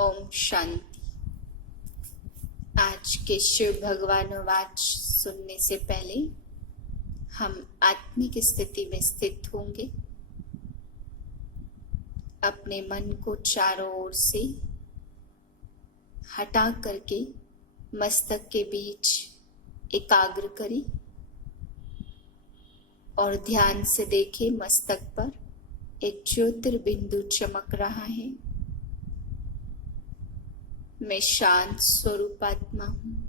ओम शांति। आज के शिव भगवान वाच सुनने से पहले हम आत्मिक स्थिति में स्थित होंगे। अपने मन को चारों ओर से हटा करके मस्तक के बीच एकाग्र करें और ध्यान से देखें मस्तक पर एक ज्योतिर्बिंदु चमक रहा है। मैं शांत स्वरूप आत्मा हूँ।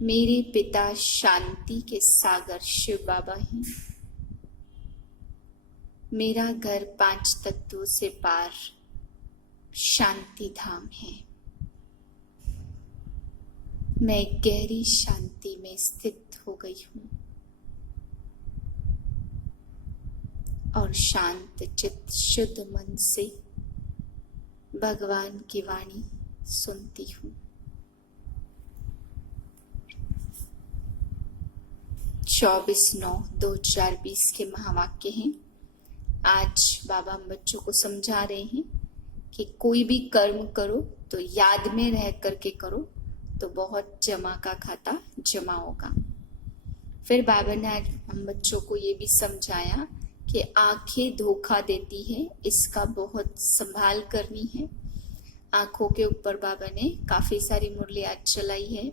मेरे पिता शांति के सागर शिव बाबा हैं। मेरा घर 5 तत्वों से पार शांति धाम है। मैं गहरी शांति में स्थित हो गई हूँ और शांत चित्त शुद्ध मन से भगवान की वाणी सुनती हूँ। 24/9/2020 के महावाक्य हैं। आज बाबा हम बच्चों को समझा रहे हैं कि कोई भी कर्म करो तो याद में रह करके करो तो बहुत जमा का खाता जमा होगा। फिर बाबा ने आज हम बच्चों को ये भी समझाया कि आंखें धोखा देती है, इसका बहुत संभाल करनी है। आंखों के ऊपर बाबा ने काफी सारी मुरली आज चलाई है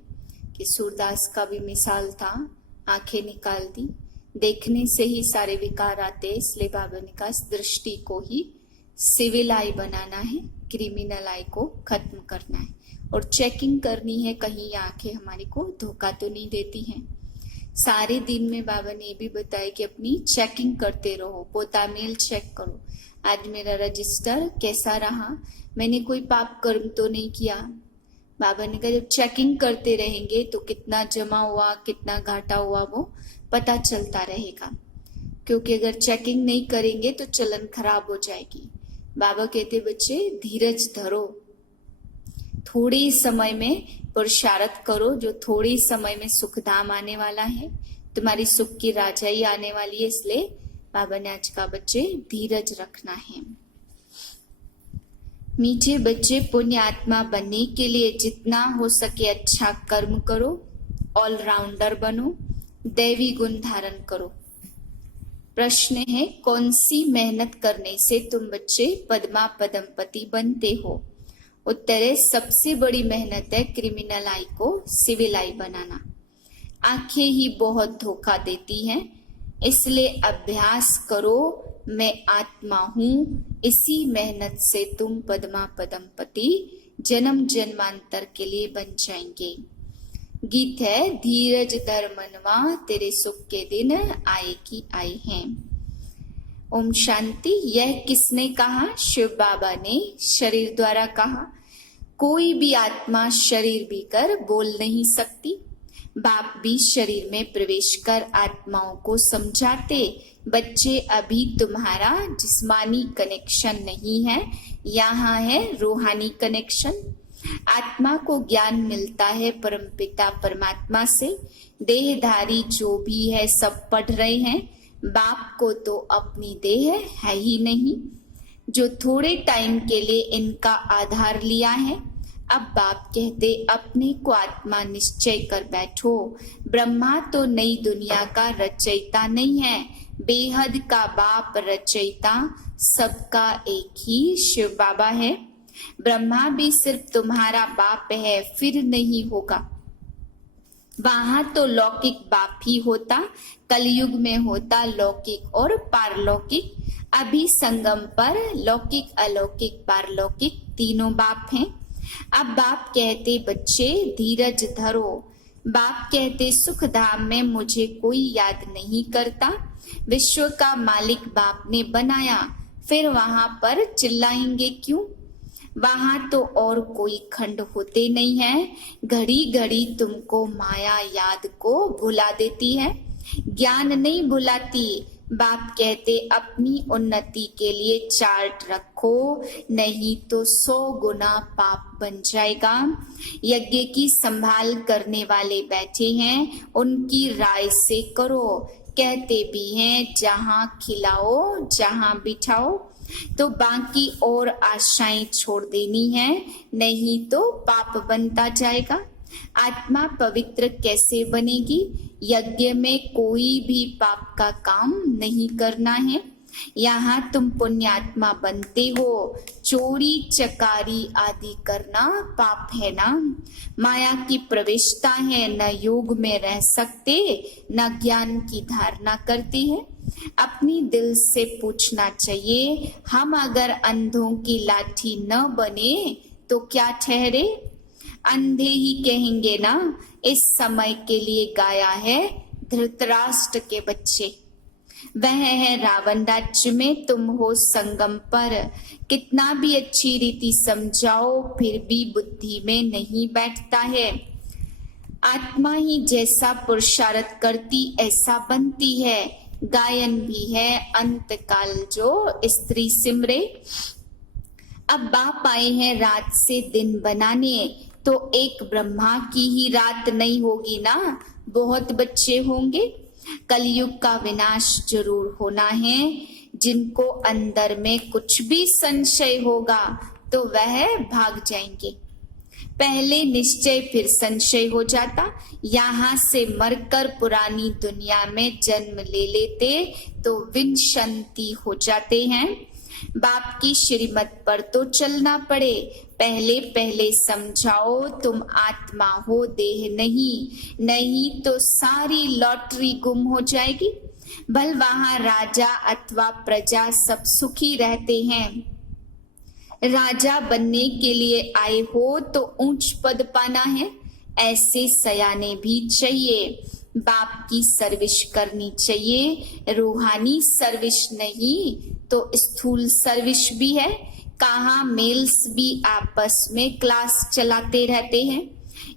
कि सूरदास का भी मिसाल था, आंखें निकाल दी, देखने से ही सारे विकार आते, इसलिए बाबा ने कहा दृष्टि को ही सिविल आई बनाना है, क्रिमिनल आई को खत्म करना है और चेकिंग करनी है कहीं आंखें हमारे को धोखा तो नहीं देती हैं। सारे दिन में बाबा ने ये भी बताया कि अपनी चेकिंग करते रहो, पोता मेल चेक करो, आज मेरा रजिस्टर कैसा रहा, मैंने कोई पाप कर्म तो नहीं किया। बाबा ने कहा जब चेकिंग करते रहेंगे तो कितना जमा हुआ कितना घाटा हुआ वो पता चलता रहेगा, क्योंकि अगर चेकिंग नहीं करेंगे तो चलन खराब हो जाएगी। बाबा कहते बच्चे धीरज धरो, थोड़ी समय में पुरुषार्थ करो, जो थोड़ी समय में सुखधाम आने वाला है, तुम्हारी सुख की राजाई आने वाली है, इसलिए बाबा ने आज कहा बच्चे धीरज रखना है। मीठे बच्चे पुण्य आत्मा बनने के लिए जितना हो सके अच्छा कर्म करो, ऑलराउंडर बनो, दैवी गुण धारण करो। प्रश्न है कौन सी मेहनत करने से तुम बच्चे पद्मा पदमपति बनते हो? उत्तर है सबसे बड़ी मेहनत है क्रिमिनल आई को सिविल आई बनाना। आंखें ही बहुत धोखा देती हैं, इसलिए अभ्यास करो, मैं आत्मा हूँ, इसी मेहनत से तुम पद्मा पदमपति जन्म जन्मांतर के लिए बन जाएंगे। गीत है धीरज धर मनवा, तेरे सुख के दिन आए की आए हैं। ओम शांति। यह किसने कहा? शिव बाबा ने शरीर द्वारा कहा। कोई भी आत्मा शरीर भी कर बोल नहीं सकती। बाप भी शरीर में प्रवेश कर आत्माओं को समझाते, बच्चे अभी तुम्हारा जिस्मानी कनेक्शन नहीं है, यहाँ है रूहानी कनेक्शन। आत्मा को ज्ञान मिलता है परमपिता परमात्मा से। देहधारी जो भी है सब पढ़ रहे हैं, बाप को तो अपनी देह है ही नहीं, जो थोड़े टाइम के लिए इनका आधार लिया है। अब बाप कहते अपने को आत्मा निश्चय कर बैठो, ब्रह्मा तो नई दुनिया का रचयिता नहीं है, बेहद का बाप रचयिता सबका एक ही शिव बाबा है। ब्रह्मा भी सिर्फ तुम्हारा बाप है, फिर नहीं होगा। वहां तो लौकिक बाप ही होता, कलयुग में होता लौकिक और पारलौकिक। अभी संगम पर लौकिक अलौकिक पारलौकिक तीनों बाप हैं। अब बाप कहते बच्चे धीरज धरो, बाप कहते सुख धाम में मुझे कोई याद नहीं करता। विश्व का मालिक बाप ने बनाया, फिर वहां पर चिल्लाएंगे क्यों? वहां तो और कोई खंड होते नहीं है, घड़ी घड़ी तुमको माया याद को भुला देती है, ज्ञान नहीं भुलाती। बाप कहते अपनी उन्नति के लिए चार्ट रखो, नहीं तो 100 गुना पाप बन जाएगा। यज्ञ की संभाल करने वाले बैठे हैं, उनकी राय से करो। कहते भी हैं जहाँ खिलाओ जहाँ बिठाओ, तो बाकी और आशाएं छोड़ देनी है, नहीं तो पाप बनता जाएगा। आत्मा पवित्र कैसे बनेगी? यज्ञ में कोई भी पाप का काम नहीं करना है। यहाँ तुम पुण्यात्मा बनते हो, चोरी चकारी आदि करना पाप है ना। माया की प्रविष्टा है, न योग में रह सकते, न ज्ञान की धारणा करती है। अपनी दिल से पूछना चाहिए, हम अगर अंधों की लाठी न बने तो क्या ठहरे? अंधे ही कहेंगे ना, इस समय के लिए गाया है धृतराष्ट्र के बच्चे। वह है रावण राज्य में, तुम हो संगम पर। कितना भी अच्छी रीति समझाओ फिर भी बुद्धि में नहीं बैठता है। आत्मा ही जैसा पुरुषार्थ करती ऐसा बनती है। गायन भी है अंतकाल जो स्त्री सिमरे। अब बाप आए हैं रात से दिन बनाने, तो एक ब्रह्मा की ही रात नहीं होगी ना, बहुत बच्चे होंगे। कलयुग का विनाश जरूर होना है। जिनको अंदर में कुछ भी संशय होगा तो वह भाग जाएंगे। पहले निश्चय फिर संशय हो जाता। यहाँ से मरकर पुरानी दुनिया में जन्म ले लेते तो विंशंति हो जाते हैं। बाप की श्रीमत पर तो चलना पड़े। पहले पहले समझाओ तुम आत्मा हो, देह नहीं। नहीं तो सारी लॉटरी गुम हो जाएगी। भल वहां राजा अथवा प्रजा सब सुखी रहते हैं। राजा बनने के लिए आए हो तो ऊंच पद पाना है, ऐसे सयाने भी चाहिए। बाप की सर्विस करनी चाहिए, रूहानी सर्विस नहीं तो स्थूल सर्विस भी है। कहाँ मेल्स भी आपस में क्लास चलाते रहते हैं।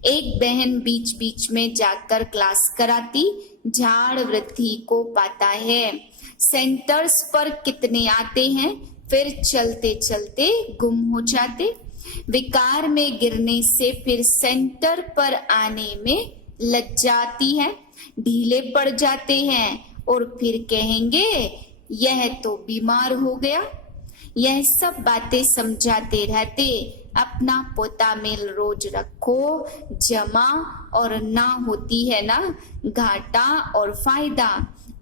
एक बहन बीच बीच में जाकर क्लास कराती, झाड़ वृद्धि को पाता है। सेंटर्स पर कितने आते हैं, फिर चलते चलते गुम हो जाते। विकार में गिरने से फिर सेंटर पर आने में लज्जा आती है, ढीले पड़ जाते हैं और फिर कहेंगे यह तो बीमार हो गया। यह सब बातें समझाते रहते। अपना पोता मेल रोज रखो जमा, और ना होती है ना घाटा और फायदा।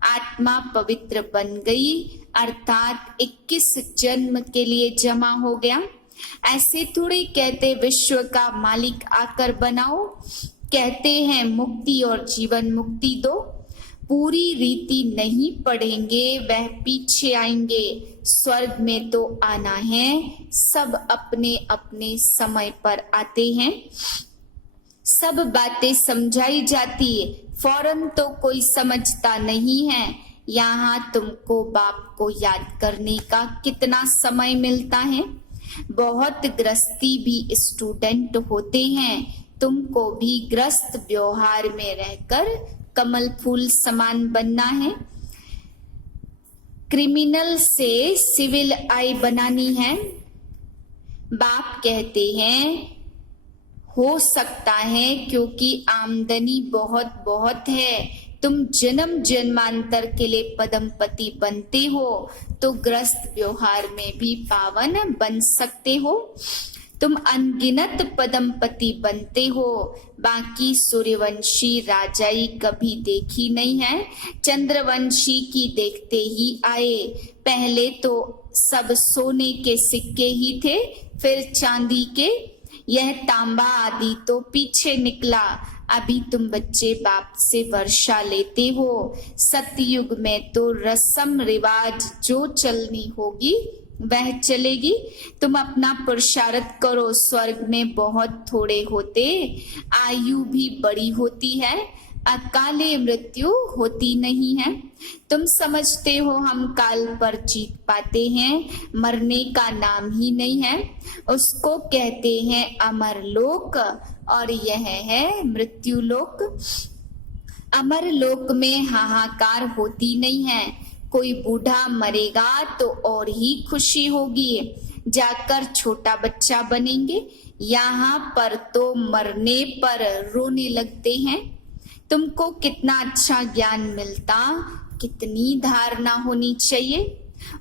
आत्मा पवित्र बन गई अर्थात 21 जन्म के लिए जमा हो गया। ऐसे थोड़े कहते विश्व का मालिक आकर बनाओ। कहते हैं मुक्ति और जीवन मुक्ति दो। पूरी रीति नहीं पढ़ेंगे वह पीछे आएंगे। स्वर्ग में तो आना है, सब अपने अपने समय पर आते हैं। सब बातें समझाई जाती है, फौरन तो कोई समझता नहीं है। यहाँ तुमको बाप को याद करने का कितना समय मिलता है। बहुत गृहस्थी भी स्टूडेंट होते हैं। तुमको भी गृहस्थ व्यवहार में रहकर कमल फूल समान बनना है। क्रिमिनल से सिविल आई बनानी है। बाप कहते हैं हो सकता है क्योंकि आमदनी बहुत बहुत है, तुम जन्म जन्मांतर के लिए पदमपति बनते हो तो गृहस्थ व्यवहार में भी पावन बन सकते हो। तुम अनगिनत पदमपति बनते हो। बाकी सूर्यवंशी राजाई कभी देखी नहीं है, चंद्रवंशी की देखते ही आए। पहले तो सब सोने के सिक्के ही थे, फिर चांदी के। यह तांबा आदि तो पीछे निकला। अभी तुम बच्चे बाप से वर्षा लेते हो। सतयुग में तो रस्म रिवाज जो चलनी होगी वह चलेगी। तुम अपना पुरुषार्थ करो। स्वर्ग में बहुत थोड़े होते, आयु भी बड़ी होती है, अकाले मृत्यु होती नहीं है। तुम समझते हो हम काल पर जीत पाते हैं, मरने का नाम ही नहीं है। उसको कहते हैं अमर लोक और यह है मृत्यु लोक। अमर लोक में हाहाकार होती नहीं है। कोई बूढ़ा मरेगा तो और ही खुशी होगी, जाकर छोटा बच्चा बनेंगे। यहाँ पर तो मरने पर रोने लगते हैं। तुमको कितना अच्छा ज्ञान मिलता, कितनी धारणा होनी चाहिए।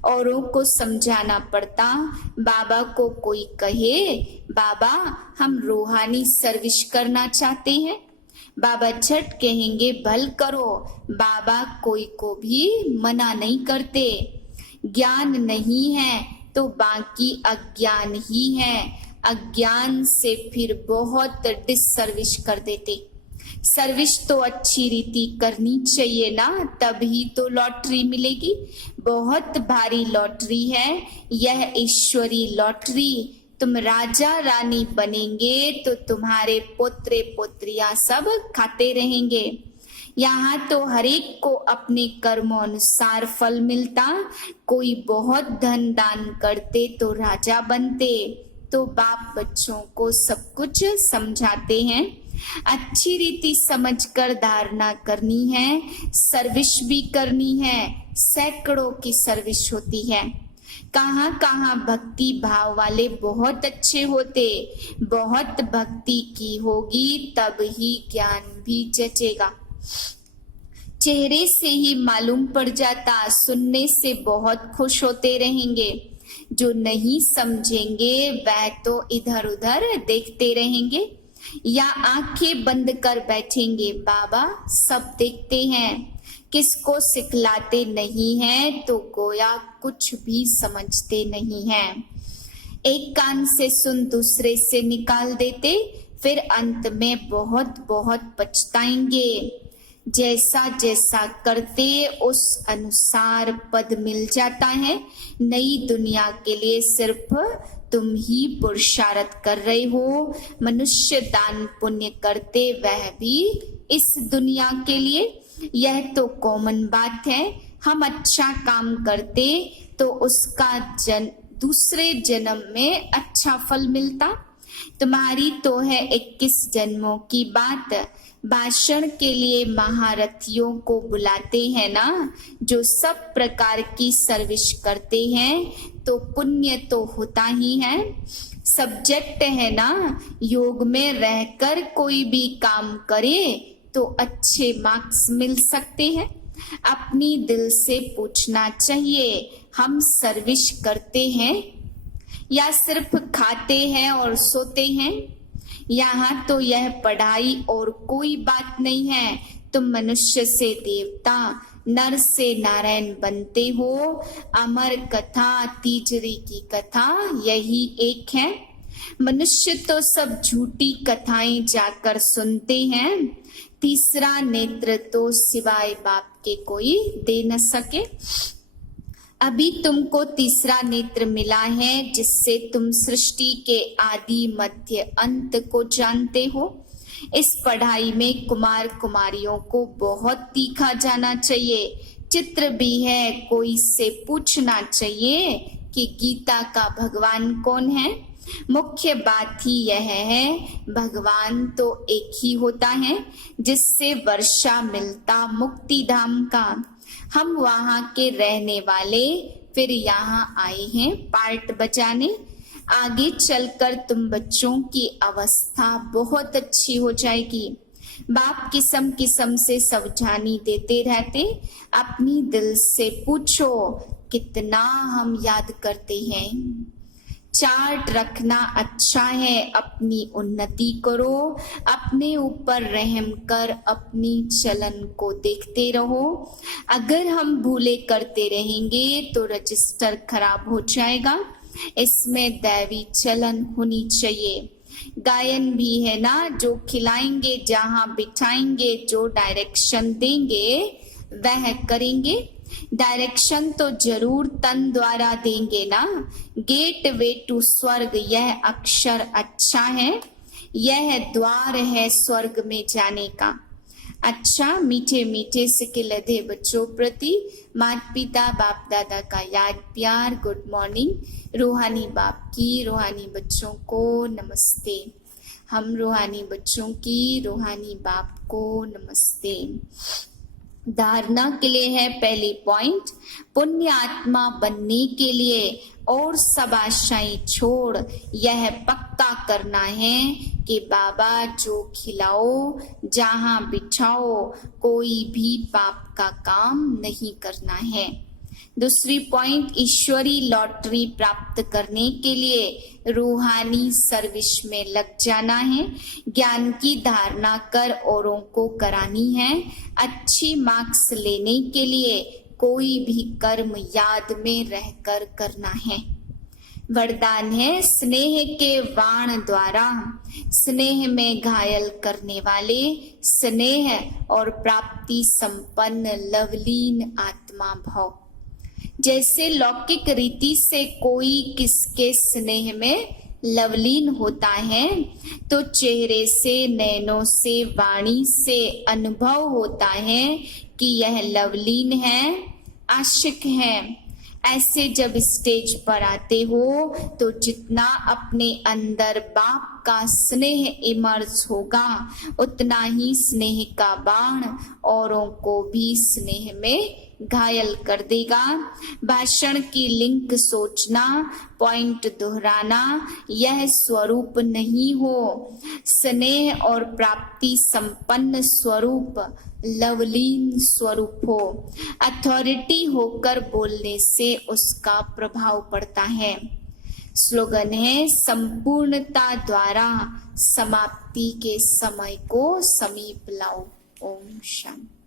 औरों को समझाना पड़ता। बाबा को कोई कहे, बाबा हम रूहानी सर्विस करना चाहते हैं, बाबा झट कहेंगे भल करो। बाबा कोई को भी मना नहीं करते। ज्ञान नहीं है तो बाकी अज्ञान ही है। अज्ञान से फिर बहुत डिससर्विस कर देते। सर्विस तो अच्छी रीति करनी चाहिए ना, तभी तो लॉटरी मिलेगी। बहुत भारी लॉटरी है यह ईश्वरी लॉटरी। तुम राजा रानी बनेंगे तो तुम्हारे पोत्रे पोत्रियां सब खाते रहेंगे। यहाँ तो हरेक को अपने कर्मों अनुसार फल मिलता। कोई बहुत धन दान करते तो राजा बनते। तो बाप बच्चों को सब कुछ समझाते हैं। अच्छी रीति समझकर धारणा करनी है, सर्विस भी करनी है। सैकड़ों की सर्विस होती है। कहाँ कहाँ भक्ति भाव वाले बहुत अच्छे होते। बहुत भक्ति की होगी तब ही ज्ञान भी जचेगा। चेहरे से ही मालूम पड़ जाता, सुनने से बहुत खुश होते रहेंगे। जो नहीं समझेंगे वह तो इधर उधर देखते रहेंगे या आंखें बंद कर बैठेंगे। बाबा सब देखते हैं, किसको सिखलाते नहीं हैं तो गोया कुछ भी समझते नहीं हैं। एक कान से सुन दूसरे से निकाल देते, फिर अंत में बहुत बहुत पछताएंगे। जैसा जैसा करते उस अनुसार पद मिल जाता है। नई दुनिया के लिए सिर्फ तुम ही पुरुषार्थ कर रहे हो। मनुष्य दान पुण्य करते वह भी इस दुनिया के लिए। यह तो कॉमन बात है। हम अच्छा काम करते तो उसका दूसरे जन्म में अच्छा फल मिलता। तुम्हारी तो है 21 जन्मों की बात। भाषण के लिए महारथियों को बुलाते हैं ना, जो सब प्रकार की सर्विस करते हैं तो पुण्य तो होता ही है। सब्जेक्ट है ना, योग में रहकर कोई भी काम करे तो अच्छे मार्क्स मिल सकते हैं। अपनी दिल से पूछना चाहिए, हम सर्विस करते हैं या सिर्फ खाते हैं और सोते हैं। यहाँ तो यह पढ़ाई और कोई बात नहीं है। तुम मनुष्य से देवता, नर से नारायण बनते हो। अमर कथा, तीजरी की कथा यही एक है। मनुष्य तो सब झूठी कथाएं जाकर सुनते हैं। तीसरा नेत्र तो सिवाय बाप के कोई दे न सके। अभी तुमको तीसरा नेत्र मिला है जिससे तुम सृष्टि के आदि मध्य अंत को जानते हो। इस पढ़ाई में कुमार कुमारियों को बहुत तीखा जाना चाहिए। चित्र भी है, कोई से पूछना चाहिए कि गीता का भगवान कौन है। मुख्य बात ही यह है, भगवान तो एक ही होता है जिससे वर्षा मिलता मुक्ति धाम का। हम वहाँ के रहने वाले फिर यहाँ आए हैं पार्ट बजाने। आगे चलकर तुम बच्चों की अवस्था बहुत अच्छी हो जाएगी। बाप किस्म किस्म से सावधानी देते रहते। अपनी दिल से पूछो कितना हम याद करते हैं। चार्ट रखना अच्छा है, अपनी उन्नति करो। अपने ऊपर रहम कर अपनी चलन को देखते रहो। अगर हम भूले करते रहेंगे तो रजिस्टर खराब हो जाएगा। इसमें दैवी चलन होनी चाहिए। गायन भी है ना, जो खिलाएंगे, जहाँ बिठाएंगे, जो डायरेक्शन देंगे वह करेंगे। डायरेक्शन तो जरूर तन द्वारा देंगे ना। गेट वे टू स्वर्ग, यह अक्षर अच्छा है। यह द्वार है स्वर्ग में जाने का। अच्छा, मीठे मीठे सिके लधे बच्चों प्रति माता पिता बाप दादा का याद प्यार। Good morning. रूहानी बाप की रूहानी बच्चों को नमस्ते। हम रूहानी बच्चों की रूहानी बाप को नमस्ते। धारणा के लिए है पहली पॉइंट, पुण्य आत्मा बनने के लिए और सब आशाएं छोड़ यह पक्का करना है कि बाबा जो खिलाओ, जहाँ बिठाओ, कोई भी पाप का काम नहीं करना है। दूसरी पॉइंट, ईश्वरी लॉटरी प्राप्त करने के लिए रूहानी सर्विस में लग जाना है, ज्ञान की धारणा कर औरों को करानी है, अच्छी मार्क्स लेने के लिए कोई भी कर्म याद में रहकर करना है। वरदान है, स्नेह के बाण द्वारा स्नेह में घायल करने वाले स्नेह और प्राप्ति संपन्न लवलीन आत्मा भव। जैसे लौकिक रीति से कोई किसके स्नेह में लवलीन होता है तो चेहरे से, नैनों से, वाणी से अनुभव होता है कि यह लवलीन है, आशिक है। ऐसे जब स्टेज पर आते हो तो जितना अपने अंदर बाप का स्नेह इमर्ज होगा उतना ही स्नेह का बाण औरों को भी स्नेह में घायल कर देगा। भाषण की लिंक सोचना, पॉइंट दोहराना यह स्वरूप नहीं हो। स्नेह और प्राप्ति संपन्न स्वरूप लवलीन स्वरूप हो। अथॉरिटी होकर बोलने से उसका प्रभाव पड़ता है। स्लोगन है, संपूर्णता द्वारा समाप्ति के समय को समीप लाओ। ओम शांति।